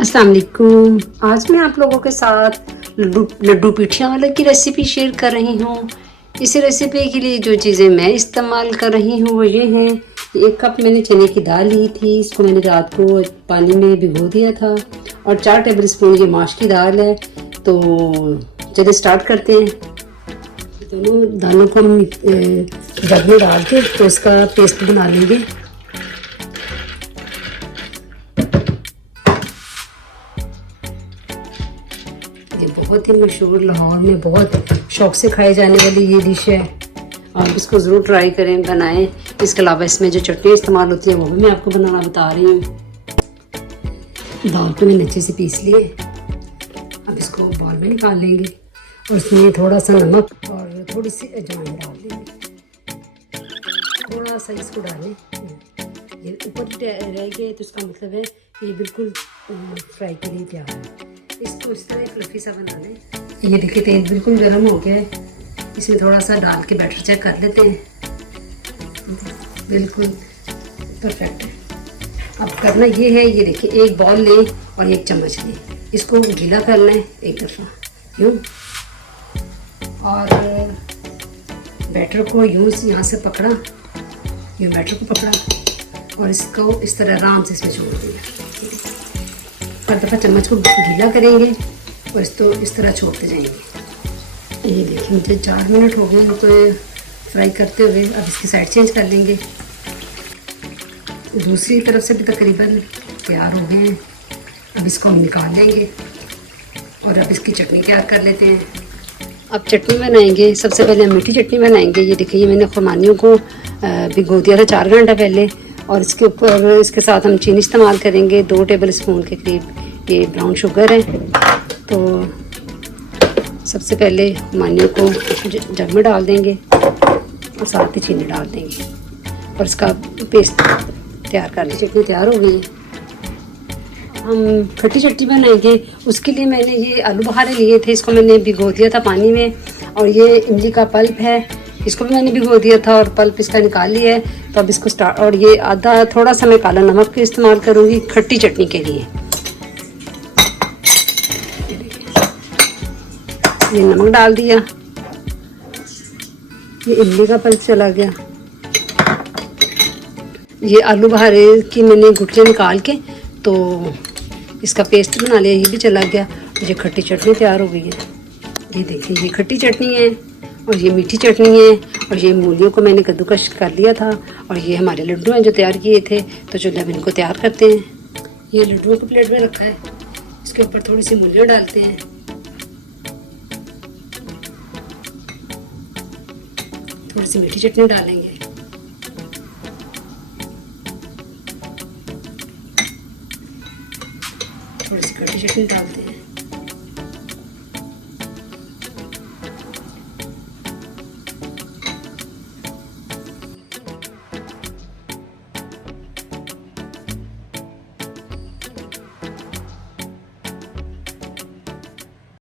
अस्सलाम वालेकुम। आज मैं आप लोगों के साथ लड्डू पिठियाँ वाले की रेसिपी शेयर कर रही हूँ। इस रेसिपी के लिए जो चीज़ें मैं इस्तेमाल कर रही हूँ वो ये हैं। 1 कप मैंने चने की दाल ली थी, इसको मैंने रात को पानी में भिगो दिया था। और 4 टेबल स्पून ये माश की दाल है। तो चलिए स्टार्ट करते हैं। दोनों दालों को हम जग में डाल के तो इसका पेस्ट बना लेंगे। ये बहुत ही मशहूर, लाहौर में बहुत शौक से खाई जाने वाली ये डिश है। आप इसको ज़रूर ट्राई करें, बनाएं। इसके अलावा इसमें जो चटनी इस्तेमाल होती है वो भी मैं आपको बनाना बता रही हूँ। दाल को मैंने अच्छे से पीस लिए। अब इसको बाउल में निकाल लेंगे और उसमें थोड़ा सा नमक और थोड़ी सी अजवाइन डाल देंगे। थोड़ा सा इसको डालें। ये ऊपर रह गए तो इसका मतलब है कि ये बिल्कुल फ्राई के लिए तैयार है। इसको इस तरह फ्लफी सा बना लें। ये देखिए तेल बिल्कुल गर्म हो गया है। इसमें थोड़ा सा डाल के बैटर चेक कर लेते हैं। बिल्कुल परफेक्ट है। अब करना ये है, ये देखिए एक बॉल लें और 1 चम्मच लें। इसको गीला कर लें एक दफ़ा यूँ, और बैटर को यूँ यहाँ से पकड़ा, यूँ बैटर को पकड़ा और इसको इस तरह आराम से इसमें छोड़ दिया। हर दफ़ा चम्मच को गीला करेंगे और इसको इस तरह छोड़ते जाएंगे। ये देखिए मुझे 4 मिनट हो गए तो फ्राई करते हुए। अब इसकी साइड चेंज कर लेंगे। दूसरी तरफ से भी तकरीबन तैयार हो गए हैं। अब इसको हम निकाल लेंगे और अब इसकी चटनी तैयार कर लेते हैं। अब चटनी बनाएंगे। सबसे पहले हम मीठी चटनी बनाएंगे। ये देखिए मैंने खुमानियों को भिगो दिया था 4 घंटा पहले, और इसके ऊपर इसके साथ हम चीनी इस्तेमाल करेंगे 2 टेबल स्पून के करीब। ये ब्राउन शुगर है। तो सबसे पहले खुमानियों को जग में डाल देंगे और साथ ही चीनी डाल देंगे और इसका पेस्ट तैयार कर लें। चटनी तैयार हो गई है। हम खट्टी चटनी बनाएंगे। उसके लिए मैंने ये आलू बुखारे लिए थे, इसको मैंने भिगो दिया था पानी में। और ये इमली का पल्प है, इसको भी मैंने भिगो दिया था और पल्प इसका निकाल लिया है। तो अब इसको स्टार्ट, और ये आधा थोड़ा सा मैं काला नमक का इस्तेमाल करूँगी खट्टी चटनी के लिए। ये नमक डाल दिया, ये इमली का पल्प चला गया। ये आलू बुखारे की मैंने गुठलियाँ निकाल के तो इसका पेस्ट बना लिया, ये भी चला गया। ये खट्टी चटनी तैयार हो गई है। ये देखिए ये खट्टी चटनी है और ये मीठी चटनी है, और ये मूलियों को मैंने कद्दूकस कर लिया था, और ये हमारे लड्डू हैं जो तैयार किए थे। तो चलिए अब इनको तैयार करते हैं। ये लड्डुओं को प्लेट में रखा है, इसके ऊपर थोड़ी सी मूलियाँ डालते हैं, थोड़ी सी मीठी चटनी डालेंगे, थोड़ी सी खट्टी चटनी डालते हैं,